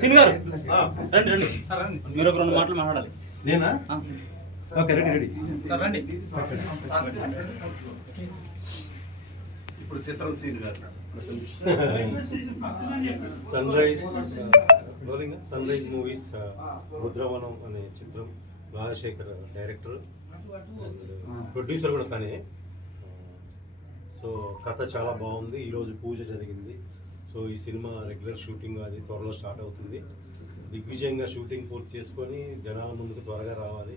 Sin గారు రండి రండి. మీరు ఒక రెండు మాటలు మాట్లాడాలి. నేనా. Okay ready ready. రండి. ఇప్పుడు చిత్రం సీన్ గారు. Sun rise sun rise movies Rudravanam అనే చిత్రం రాజశేఖర్ డైరెక్టర్ ప్రొడ్యూసర్ కూడా తనే. సో కథ చాలా బాగుంది. ఈరోజు పూజ జరిగింది. సో ఈ సినిమా రెగ్యులర్ షూటింగ్ అది త్వరలో స్టార్ట్ అవుతుంది. దిగ్విజయంగా షూటింగ్ పూర్తి చేసుకొని జనాల ముందుకు త్వరగా రావాలి.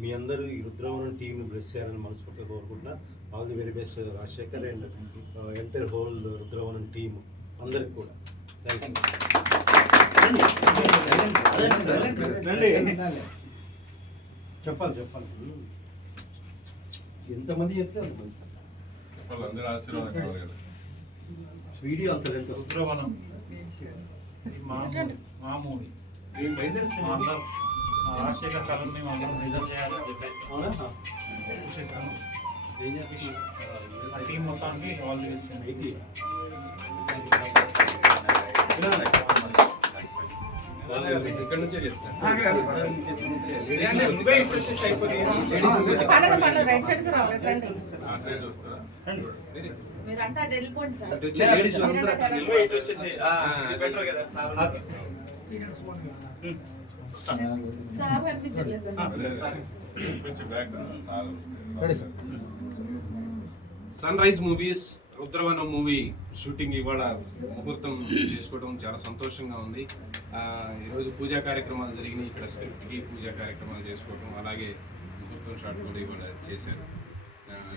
మీ అందరూ ఈ రుద్రవనం టీంని బ్లెస్ చేయాలని మనస్ఫూర్తిగా కోరుకుంటున్నా. All the very best Rajasekhar and entire whole Rudravanam team అందరికి కూడా. థ్యాంక్ యూ చెప్పాలి చెప్పాలి. ఎంతమంది చెప్తే అంతమంది. వాళ్ళందరూ ఆశీర్వాదం కావాలి కదా. వీడియో అంత ఎంత రుద్రవనం. మా మా మూవీ. మా అందరం మా రాజశేఖర్ కళని మేము అందరం రిజర్వ్ చేయాలని చెప్పేసి? ఆ టీం మొత్తానికి ఆల్ ది బెస్ట్ ఏంటి? ఇక్కడ నుంచే చెప్తాను sir. Sunrise Movies Rudravanam movie shooting ఇవాళ ముహూర్తం చేసుకోవడం చాలా సంతోషంగా ఉంది. ఈరోజు పూజా కార్యక్రమాలు జరిగినాయి. ఇక్కడ స్క్రిప్ట్కి పూజా కార్యక్రమాలు చేసుకోవడం అలాగే ముహూర్తం షాట్ కూడా ఇవాళ చేశారు.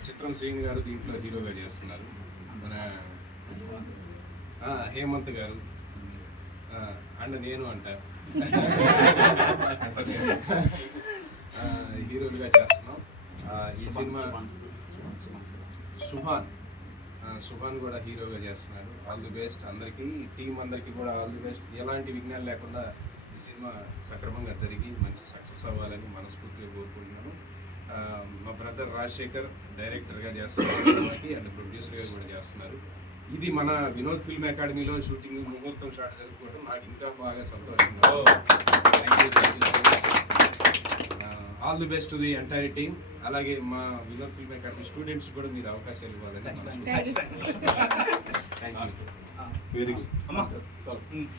చిత్రం సింగ్ గారు దీంట్లో హీరోగా చేస్తున్నారు. మన హేమంత్ గారు. అండ్ నేను అంట. హీరోలుగా చేస్తున్నాం. ఈ సినిమా సుభాన్. ఆ, సుభాన్ కూడా హీరోగా చేస్తున్నాడు ఆల్ ది బెస్ట్. అందరికీ టీం అందరికీ కూడా ఆల్ ది బెస్ట్. ఎలాంటి విఘ్నాలు లేకుండా ఈ సినిమా సక్రమంగా జరిగి మంచి సక్సెస్ అవ్వాలని మనస్ఫూర్తిగా కోరుకుంటున్నాను. మా బ్రదర్ రాజశేఖర్ డైరెక్టర్గా చేస్తున్నారు సినిమాకి అండ్ ప్రొడ్యూసర్గా కూడా చేస్తున్నారు. ఇది మన వినోద్ ఫిల్మ్ అకాడమీలో షూటింగ్ ముహూర్తం షాట్ జరుపుకోవడం నాకు ఇంకా బాగా సంతోషంగా all the best to the entire team. అలాగే మా వినోద్ ఫిల్మ్ అకాడమీ స్టూడెంట్స్ కూడా మీరు అవకాశాలు ఇవ్వాలని థ్యాంక్ యూ వెరీ గుడ్